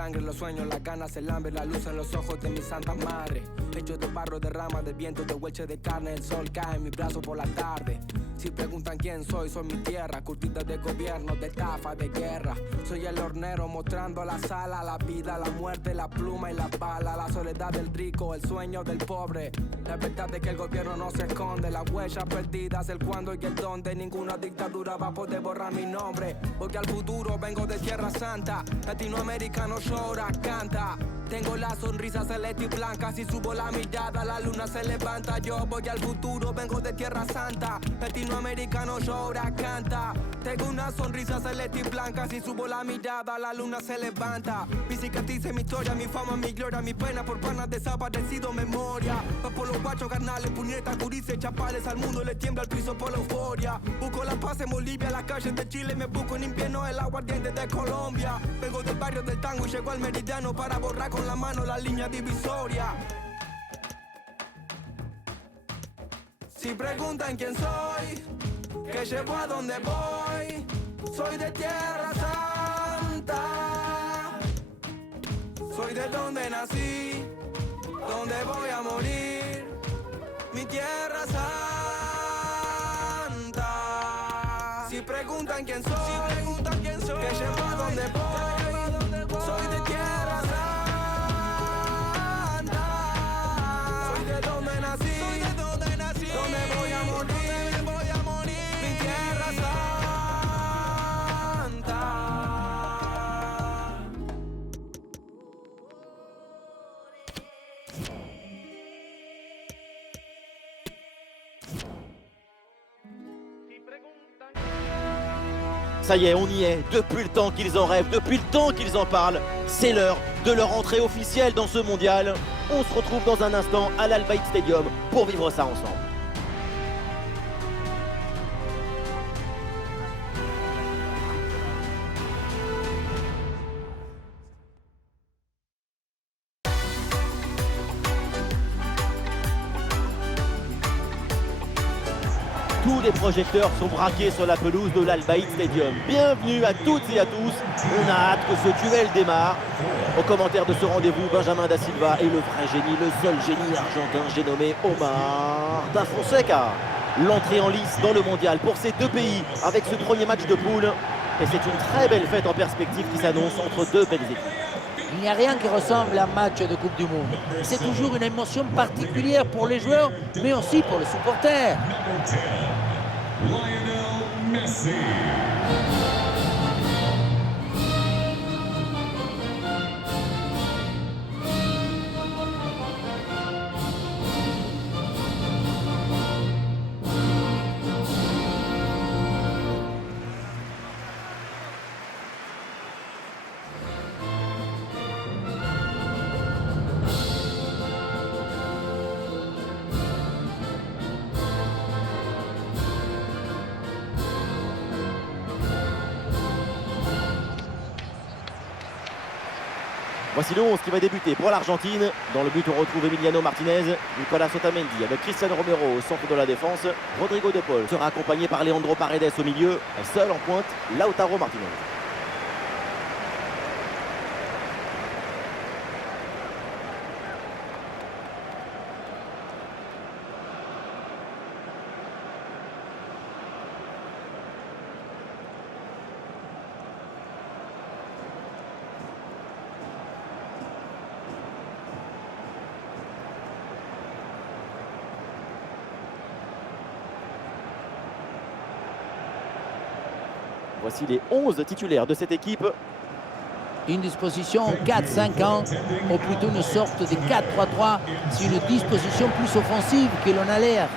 sangre, los sueños, las ganas, el hambre, la luz en los ojos de mi santa madre. Hecho de barro, de rama, de viento, de hueche de carne, el sol cae en mi brazo por la tarde. Si preguntan quién soy mi tierra, curtida de gobierno, de estafa, de guerra. Soy el hornero mostrando la sala, la vida, la muerte, la pluma y la bala, la soledad del rico, el sueño del pobre. La verdad es que el gobierno no se esconde, las huellas perdidas, el cuándo y el dónde. Ninguna dictadura va a poder borrar mi nombre, porque al futuro vengo de Tierra Santa. Latinoamericano llora, canta. Tengo la sonrisa celeste y blanca, si subo la mirada la luna se levanta. Yo voy al futuro, vengo de Tierra Santa. Latinoamericano llora, canta. Tengo una sonrisa celeste y blanca, si subo la mirada la luna se levanta. Mi cicatriz, mi historia, mi fama, mi gloria, mi pena por panas desaparecido, memoria. Va por los guachos carnales, puñetas, gurises, chapales, al mundo le tiembla el piso por la euforia. Busco la paz en Bolivia, las calles de Chile, me busco en invierno el aguardiente de Colombia. Vengo del barrio del tango y llego al meridiano para borrar con la mano la línea divisoria. Si preguntan quién soy, que llevo a donde voy, soy de Tierra Santa. Soy de donde nací, donde voy a morir, mi Tierra Santa. Si preguntan quién soy, que llevo a donde voy, soy de Tierra Santa. Soy de donde nací, donde voy a morir, mi Tierra Santa. Ça y est, on y est, depuis le temps qu'ils en rêvent, depuis le temps qu'ils en parlent. C'est l'heure de leur entrée officielle dans ce mondial. On se retrouve dans un instant à l'Al Bayt Stadium pour vivre ça ensemble. Tous les projecteurs sont braqués sur la pelouse de l'Al Bayt Stadium. Bienvenue à toutes et à tous. On a hâte que ce duel démarre. Au commentaire de ce rendez-vous, Benjamin Da Silva et le vrai génie, le seul génie argentin, j'ai nommé Omar Da Fonseca. L'entrée en lice dans le mondial pour ces deux pays avec ce premier match de poule. Et c'est une très belle fête en perspective qui s'annonce entre deux belles équipes. Il n'y a rien qui ressemble à un match de Coupe du Monde. C'est toujours une émotion particulière pour les joueurs, mais aussi pour les supporters. Lionel Messi. Voici le 11 qui va débuter pour l'Argentine. Dans le but, on retrouve Emiliano Martinez, Nicolas Otamendi avec Cristiano Romero au centre de la défense. Rodrigo De Paul sera accompagné par Leandro Paredes au milieu. Seul en pointe, Lautaro Martinez. Voici les 11 titulaires de cette équipe. Une disposition 4-5-1, ou plutôt une sorte de 4-3-3. C'est une disposition plus offensive que l'on a l'air.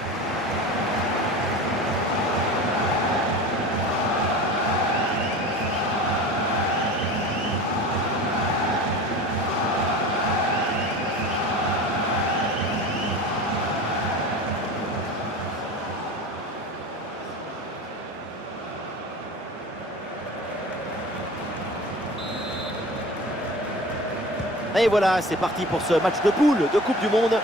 Et voilà, c'est parti pour ce match de poule de Coupe du Monde.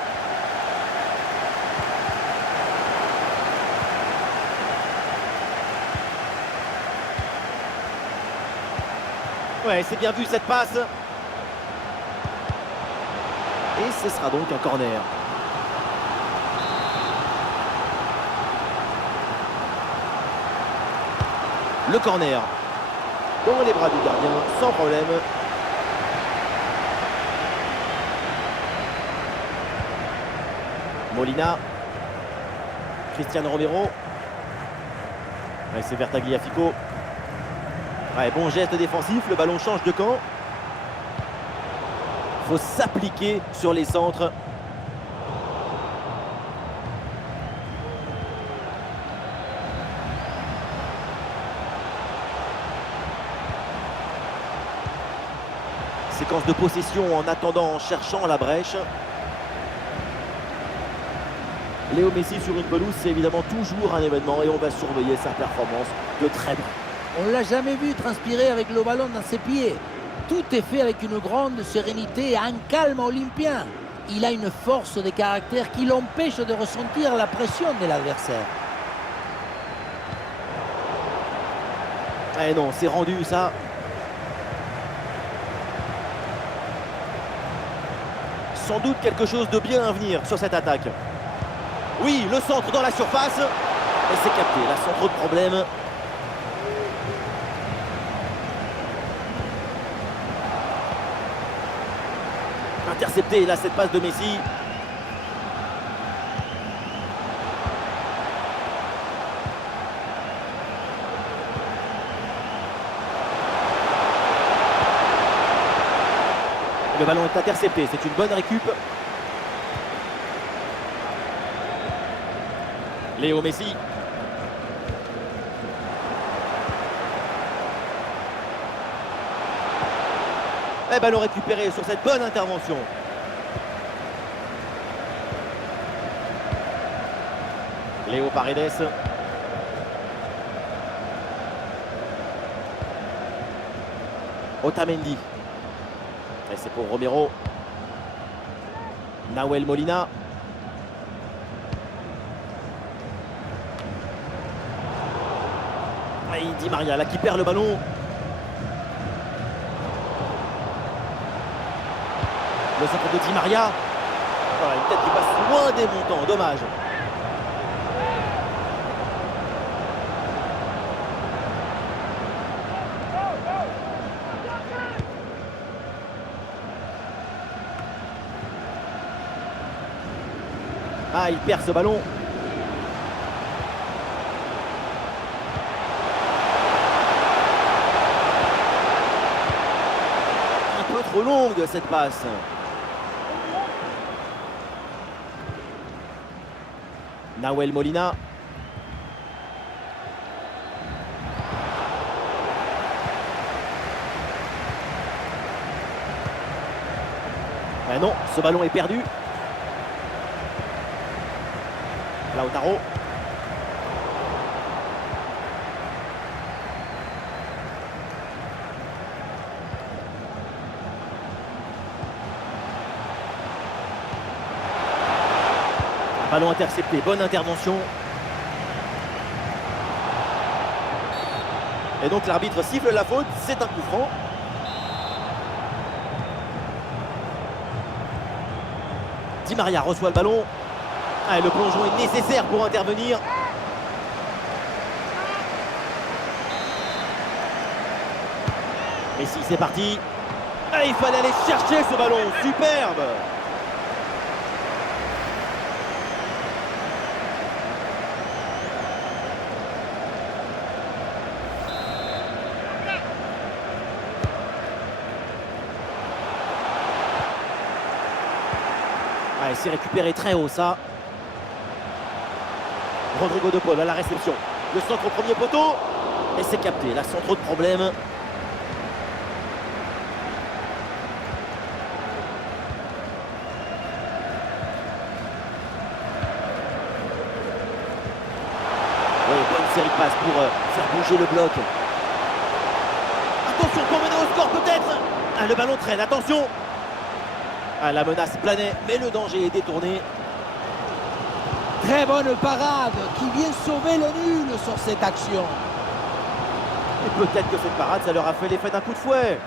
Ouais, c'est bien vu cette passe. Et ce sera donc un corner. Le corner dans les bras du gardien, sans problème. Molina. Cristiano Romero. Ouais, c'est vers Tagliafico. Ouais, bon geste défensif, le ballon change de camp. Il faut s'appliquer sur les centres. Séquence de possession en attendant, en cherchant la brèche. Léo Messi sur une pelouse, c'est évidemment toujours un événement et on va surveiller sa performance de très près. On ne l'a jamais vu transpirer avec le ballon dans ses pieds. Tout est fait avec une grande sérénité et un calme olympien. Il a une force de caractère qui l'empêche de ressentir la pression de l'adversaire. Eh non, c'est rendu ça. Sans doute quelque chose de bien à venir sur cette attaque. Oui, le centre dans la surface. Et c'est capté, là sans trop de problème. Intercepté, là cette passe de Messi. Le ballon est intercepté, c'est une bonne récup. Léo Messi. Et ballon récupéré sur cette bonne intervention. Léo Paredes. Otamendi. Et c'est pour Romero. Nahuel Molina. Et Di Maria là qui perd le ballon. Le centre de Di Maria. Voilà, une tête qui passe loin des montants, dommage. Ah, il perd ce ballon. Un peu trop longue cette passe. Nahuel Molina. Mais non, ce ballon est perdu. Lautaro. Ballon intercepté, bonne intervention. Et donc l'arbitre siffle la faute, c'est un coup franc. Di Maria reçoit le ballon. Ah, le plongeon est nécessaire pour intervenir. Messi, c'est parti. Ah, il fallait aller chercher ce ballon, superbe. Ah, c'est récupéré très haut ça. Rodrigo de Paul à la réception. Le centre au premier poteau. Et c'est capté, là sans trop de problèmes. Oui, bonne série de passes pour faire bouger le bloc. Attention pour mener au score peut-être. Ah, le ballon traîne, attention. Ah, la menace planait, mais le danger est détourné. Très bonne parade qui vient sauver le nul sur cette action. Et peut-être que cette parade, ça leur a fait l'effet d'un coup de fouet.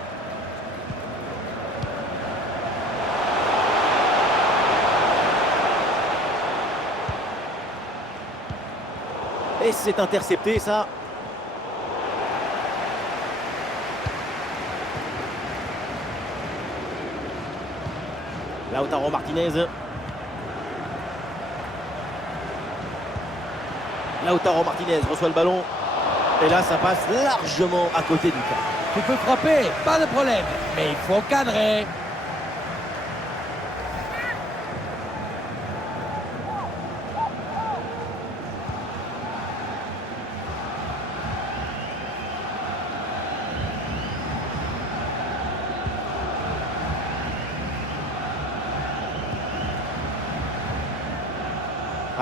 Et c'est intercepté ça. Lautaro Martinez. Lautaro Martinez reçoit le ballon. Et là, ça passe largement à côté du camp. Tu peux frapper, pas de problème, mais il faut cadrer.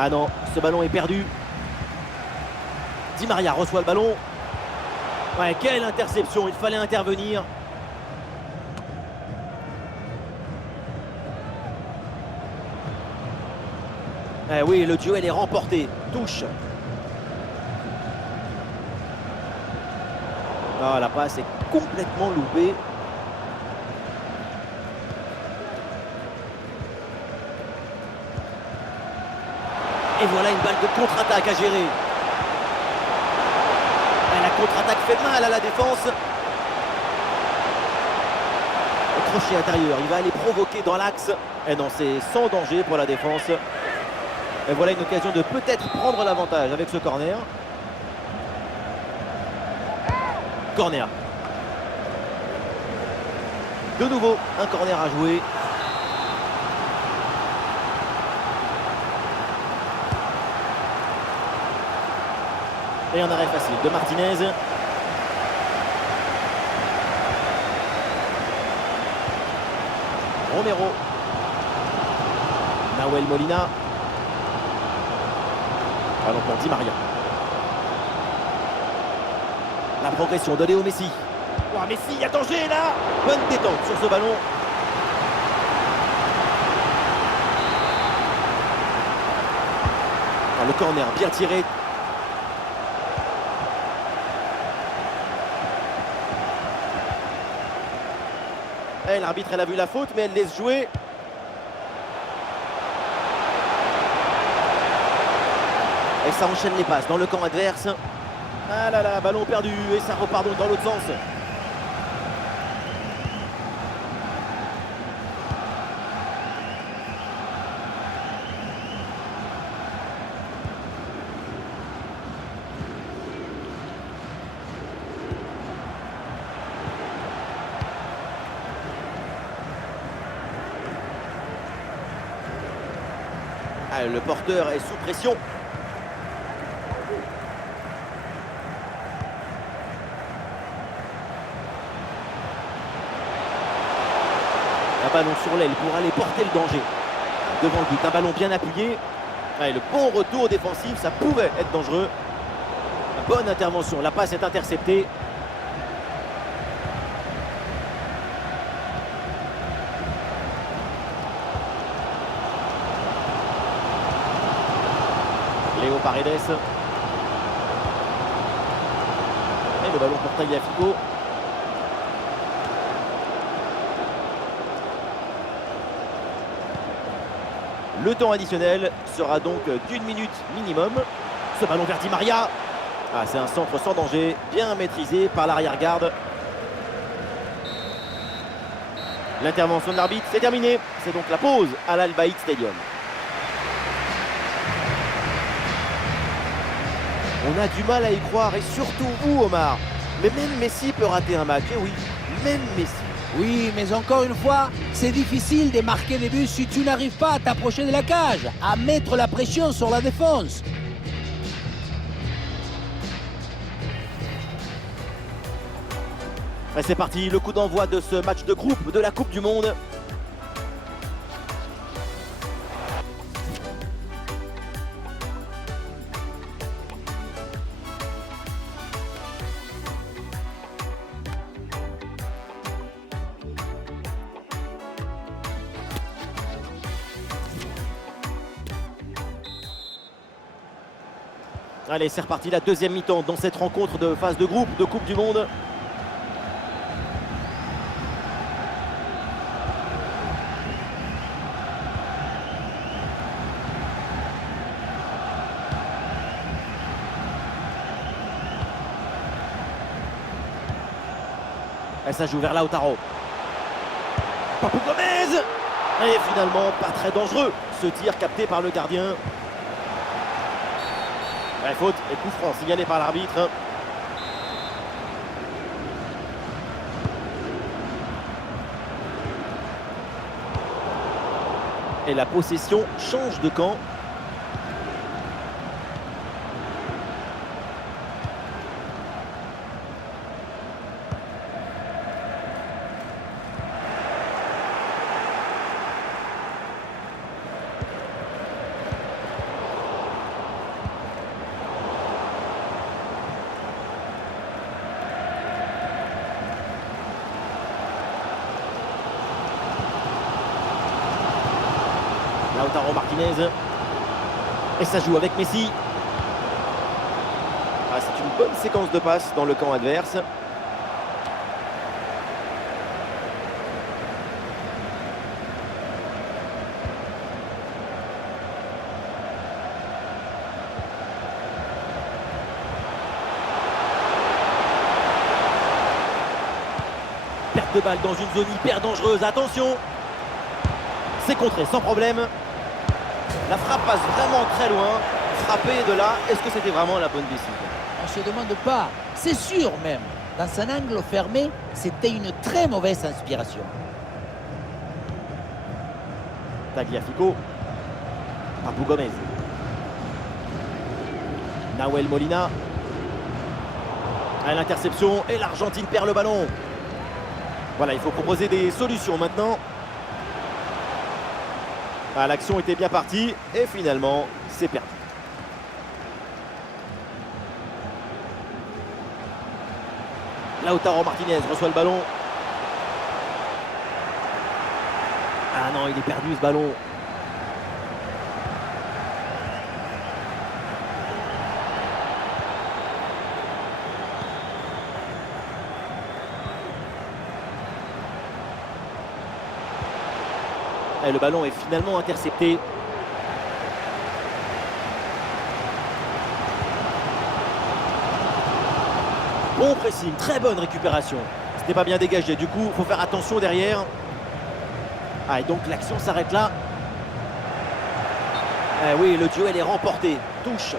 Ah non, ce ballon est perdu. Di Maria reçoit le ballon. Ouais, quelle interception, il fallait intervenir. Eh oui, le duel est remporté. Touche. Ah, la passe est complètement loupée. Et voilà une balle de contre-attaque à gérer. Et la contre-attaque fait mal à la défense. Le crochet intérieur, il va aller provoquer dans l'axe. Et non, c'est sans danger pour la défense. Et voilà une occasion de peut-être prendre l'avantage avec ce corner. Corner. De nouveau, un corner à jouer. Et un arrêt facile de Martinez. Romero. Nahuel Molina. Ballon pour Di Maria. La progression de Léo Messi. Oh, Messi, il y a danger là. Bonne détente sur ce ballon. Oh, le corner bien tiré. L'arbitre, elle a vu la faute, mais elle laisse jouer. Et ça enchaîne les passes dans le camp adverse. Ah là là, ballon perdu et ça repart donc dans l'autre sens. Ah, le porteur est sous pression. Un ballon sur l'aile pour aller porter le danger. Devant le but, un ballon bien appuyé. Ah, et le bon retour défensif, ça pouvait être dangereux. Bonne intervention, la passe est interceptée. Léo Paredes. Et le ballon pour Tagliafico. Le temps additionnel sera donc d'1 minute minimum. Ce ballon vers Di Maria. Ah, c'est un centre sans danger, bien maîtrisé par l'arrière-garde. L'intervention de l'arbitre, c'est terminé. C'est donc la pause à l'Al Bayt Stadium. On a du mal à y croire, et surtout vous, Omar. Mais même Messi peut rater un match, et oui, même Messi. Oui, mais encore une fois, c'est difficile de marquer des buts si tu n'arrives pas à t'approcher de la cage, à mettre la pression sur la défense. Et c'est parti, le coup d'envoi de ce match de groupe de la Coupe du Monde. Allez, c'est reparti, la deuxième mi-temps dans cette rencontre de phase de groupe de Coupe du Monde. Et ça joue vers Lautaro. Papu Gomez. Et finalement, pas très dangereux, ce tir capté par le gardien. Ouais, faute et coup franc signalé par l'arbitre. Et la possession change de camp. Lautaro Martinez. Et ça joue avec Messi. Ah, c'est une bonne séquence de passes dans le camp adverse. Perte de balle dans une zone hyper dangereuse. Attention! C'est contré sans problème. La frappe passe vraiment très loin. Frapper de là, est-ce que c'était vraiment la bonne décision? On ne se demande pas, c'est sûr même. Dans un angle fermé, c'était une très mauvaise inspiration. Tagliafico. Papu Gomez. Nahuel Molina. À l'interception et l'Argentine perd le ballon. Voilà, il faut proposer des solutions maintenant. Ah, l'action était bien partie et finalement, c'est perdu. Lautaro Martinez reçoit le ballon. Ah non, il est perdu ce ballon. Et le ballon est finalement intercepté. Bon pressing, très bonne récupération. Ce n'est pas bien dégagé, du coup, il faut faire attention derrière. Ah, et donc l'action s'arrête là. Eh oui, le duel est remporté. Touche.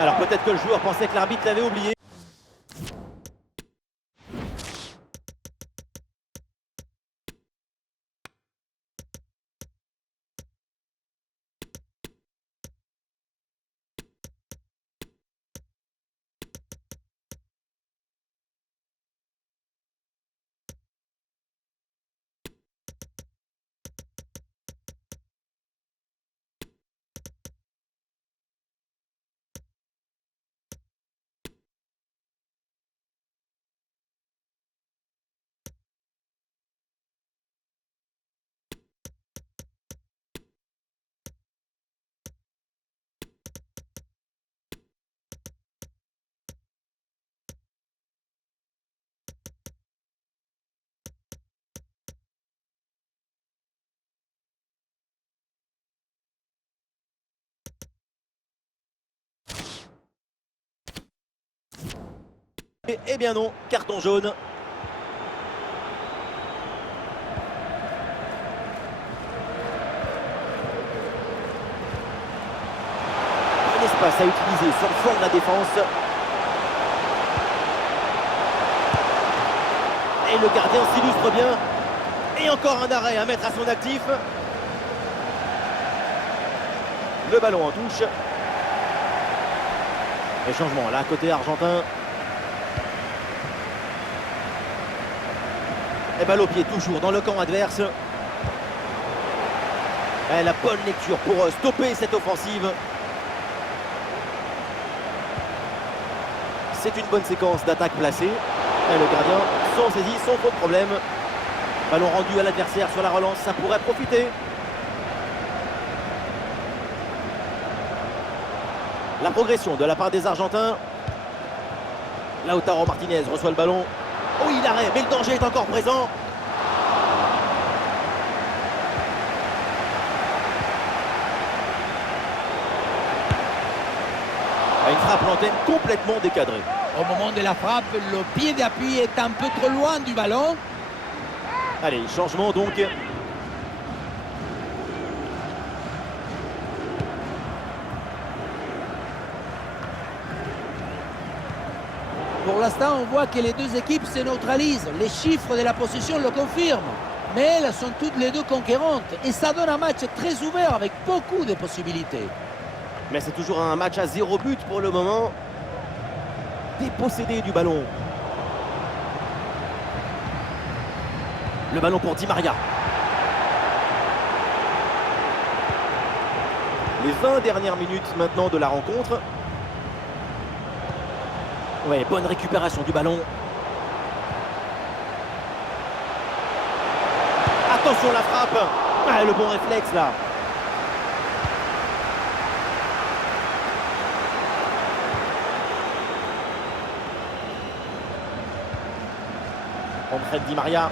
Alors peut-être que le joueur pensait que l'arbitre l'avait oublié. Eh bien non, carton jaune. Un espace à utiliser sur le flanc de la défense. Et le gardien s'illustre bien. Et encore un arrêt à mettre à son actif. Le ballon en touche. Et changement là, côté argentin. Et balle au pied toujours dans le camp adverse. Et la bonne lecture pour stopper cette offensive. C'est une bonne séquence d'attaque placée. Et le gardien s'en saisit sans trop de problème. Ballon rendu à l'adversaire sur la relance, ça pourrait profiter. La progression de la part des Argentins. Lautaro Martinez reçoit le ballon. Oui, l'arrêt, mais le danger est encore présent. Une frappe l'antenne complètement décadrée. Au moment de la frappe, le pied d'appui est un peu trop loin du ballon. Allez, changement donc. Pour l'instant, on voit que les deux équipes se neutralisent. Les chiffres de la possession le confirment. Mais elles sont toutes les deux conquérantes. Et ça donne un match très ouvert avec beaucoup de possibilités. Mais c'est toujours un match à 0 but pour le moment. Dépossédé du ballon. Le ballon pour Di Maria. Les 20 dernières minutes maintenant de la rencontre. Ouais, bonne récupération du ballon. Attention la frappe. Ah, le bon réflexe là. André Di Maria.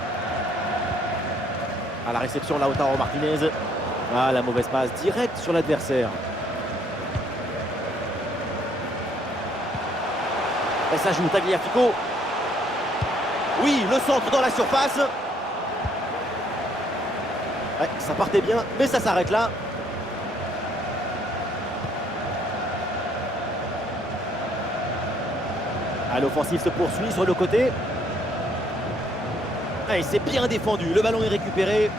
À la réception, Lautaro Martinez. Ah, la mauvaise passe directe sur l'adversaire. Et ça joue Tagliafico. Oui, le centre dans la surface. Ouais, ça partait bien, mais ça s'arrête là. Ah, l'offensive se poursuit sur le côté. Ah, et c'est bien défendu. Le ballon est récupéré.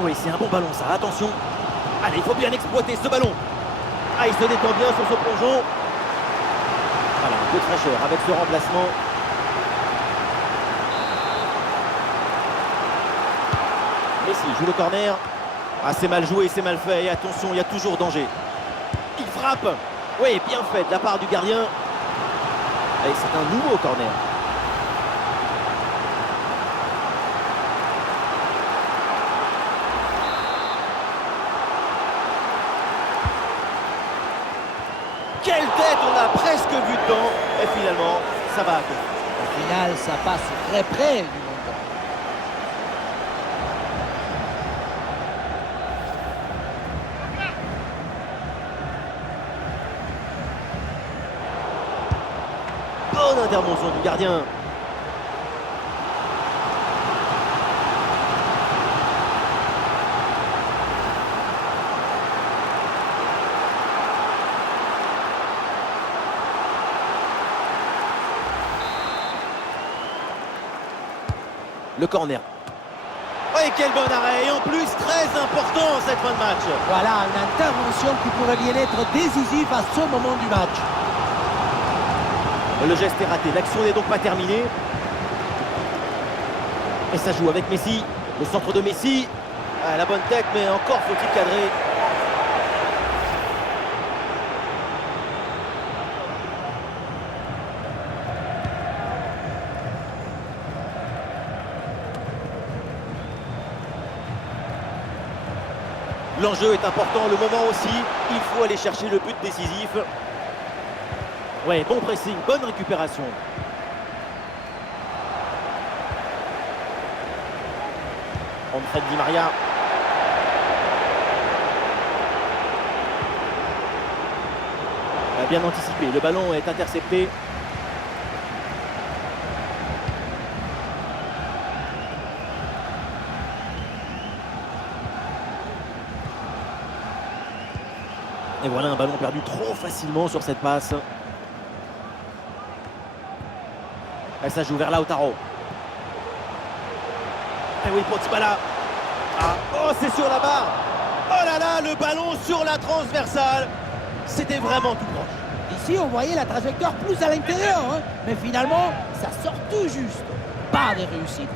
Oui, c'est un bon ballon ça, attention. Allez, il faut bien exploiter ce ballon. Ah, il se détend bien sur ce plongeon. Voilà, un peu de fraîcheur avec ce remplacement. Messi joue le corner. Ah, c'est mal joué, c'est mal fait. Et attention, il y a toujours danger. Il frappe. Oui, bien fait de la part du gardien. Et c'est un nouveau corner. Quelle tête, on a presque vu dedans. Et finalement, ça va à côté. Au final, ça passe très près du montant. Bonne intervention du gardien. Le corner. Oh, et quel bon arrêt. Et en plus, très important cette fin de match. Voilà, une intervention qui pourrait bien être décisive à ce moment du match. Le geste est raté. L'action n'est donc pas terminée. Et ça joue avec Messi. Le centre de Messi. Ah, la bonne tête, mais encore faut-il cadrer. L'enjeu est important, le moment aussi. Il faut aller chercher le but décisif. Ouais, bon pressing, bonne récupération. André Di Maria. A bien anticipé, le ballon est intercepté. Et voilà un ballon perdu trop facilement sur cette passe. Et ça joue vers Lautaro. Et oui, pour Dybala. Ah, oh, c'est sur la barre. Oh là là, le ballon sur la transversale. C'était vraiment tout proche. Ici, on voyait la trajectoire plus à l'intérieur, hein, mais finalement, ça sort tout juste. Pas de réussite.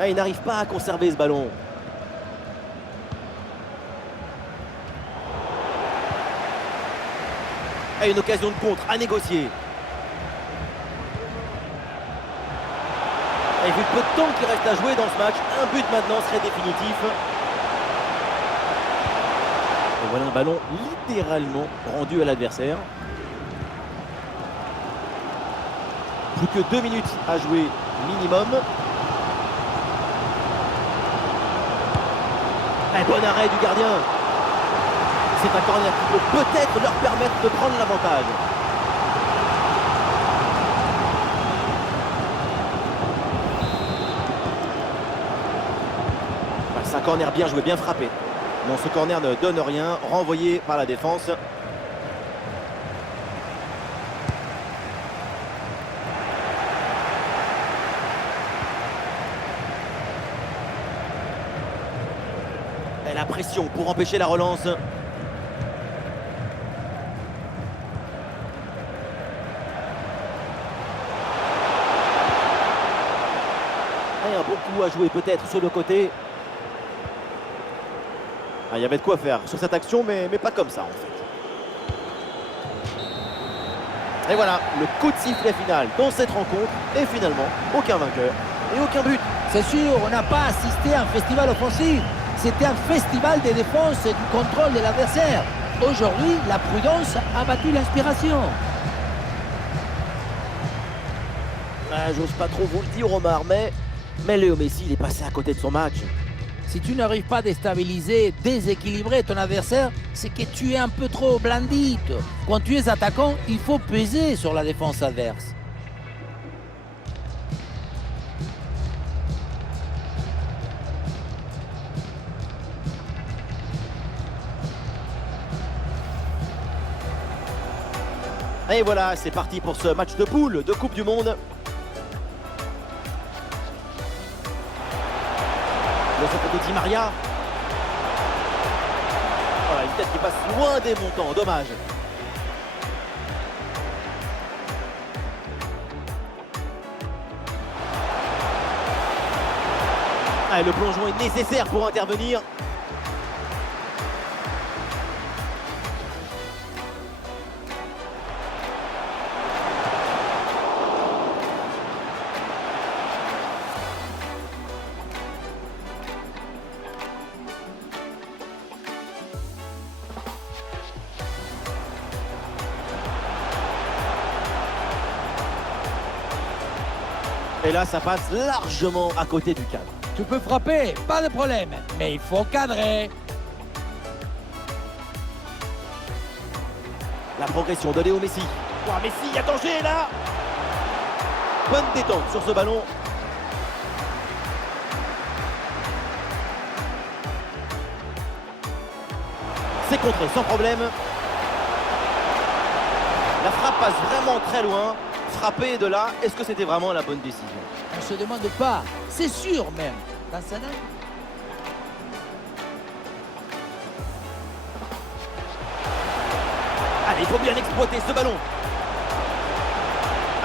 Ah, il n'arrive pas à conserver ce ballon. Ah, une occasion de contre à négocier. Et vu le peu de temps qu'il reste à jouer dans ce match, un but maintenant serait définitif. Et voilà un ballon littéralement rendu à l'adversaire. Plus que 2 minutes à jouer minimum. Un bon arrêt du gardien. C'est un corner qui peut peut-être leur permettre de prendre l'avantage. C'est un corner bien joué, bien frappé. Non, ce corner ne donne rien, renvoyé par la défense. Et la pression pour empêcher la relance. Et un bon coup à jouer peut-être sur le côté. Ah, il y avait de quoi faire sur cette action, mais pas comme ça en fait. Et voilà, le coup de sifflet final dans cette rencontre. Et finalement, aucun vainqueur et aucun but. C'est sûr, on n'a pas assisté à un festival offensif. C'était un festival de défense et du contrôle de l'adversaire. Aujourd'hui, la prudence a battu l'inspiration. J'ose pas trop vous le dire, Omar, mais Léo Messi, il est passé à côté de son match. Si tu n'arrives pas à déstabiliser, déséquilibrer ton adversaire, c'est que tu es un peu trop blandite. Quand tu es attaquant, il faut peser sur la défense adverse. Et voilà, c'est parti pour ce match de poule de Coupe du Monde. Le centre de Di Maria. Voilà, une tête qui passe loin des montants, dommage. Ah, le plongeon est nécessaire pour intervenir. Et là, ça passe largement à côté du cadre. Tu peux frapper, pas de problème, mais il faut cadrer. La progression de Léo Messi. Wow, Messi, il y a danger là. Bonne détente sur ce ballon. C'est contré sans problème. La frappe passe vraiment très loin. Frapper de là, est-ce que c'était vraiment la bonne décision? On ne se demande pas, c'est sûr même. Dans sa main. Allez, il faut bien exploiter ce ballon.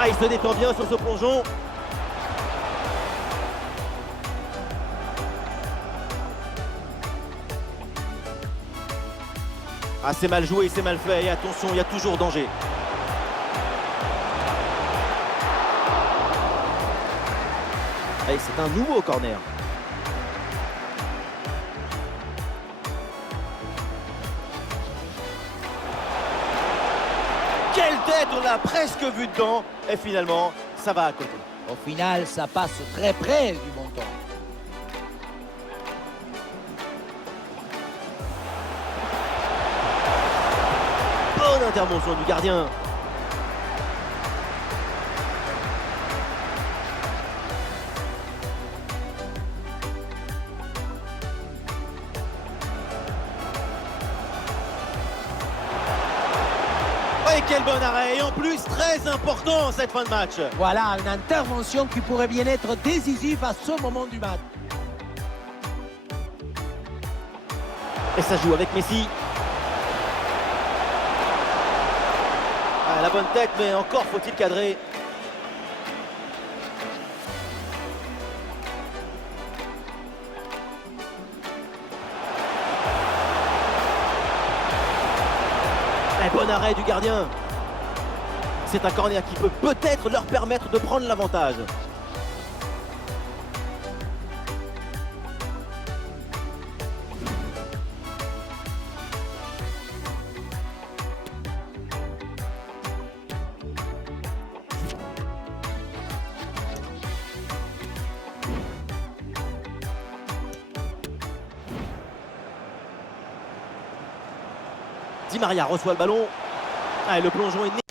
Ah, il se détend bien sur ce plongeon. Ah, c'est mal joué, c'est mal fait. Et attention, il y a toujours danger. Et c'est un nouveau corner. Quelle tête, on l'a presque vu dedans. Et finalement, ça va à côté. Au final, ça passe très près du montant. Bonne intervention du gardien. Et quel bon arrêt, et en plus très important cette fin de match. Voilà, une intervention qui pourrait bien être décisive à ce moment du match. Et ça joue avec Messi. Ah, la bonne tête, mais encore faut-il cadrer. Un bon arrêt du gardien. C'est un corner qui peut peut-être leur permettre de prendre l'avantage. Di Maria reçoit le ballon. Ah, et le plongeon est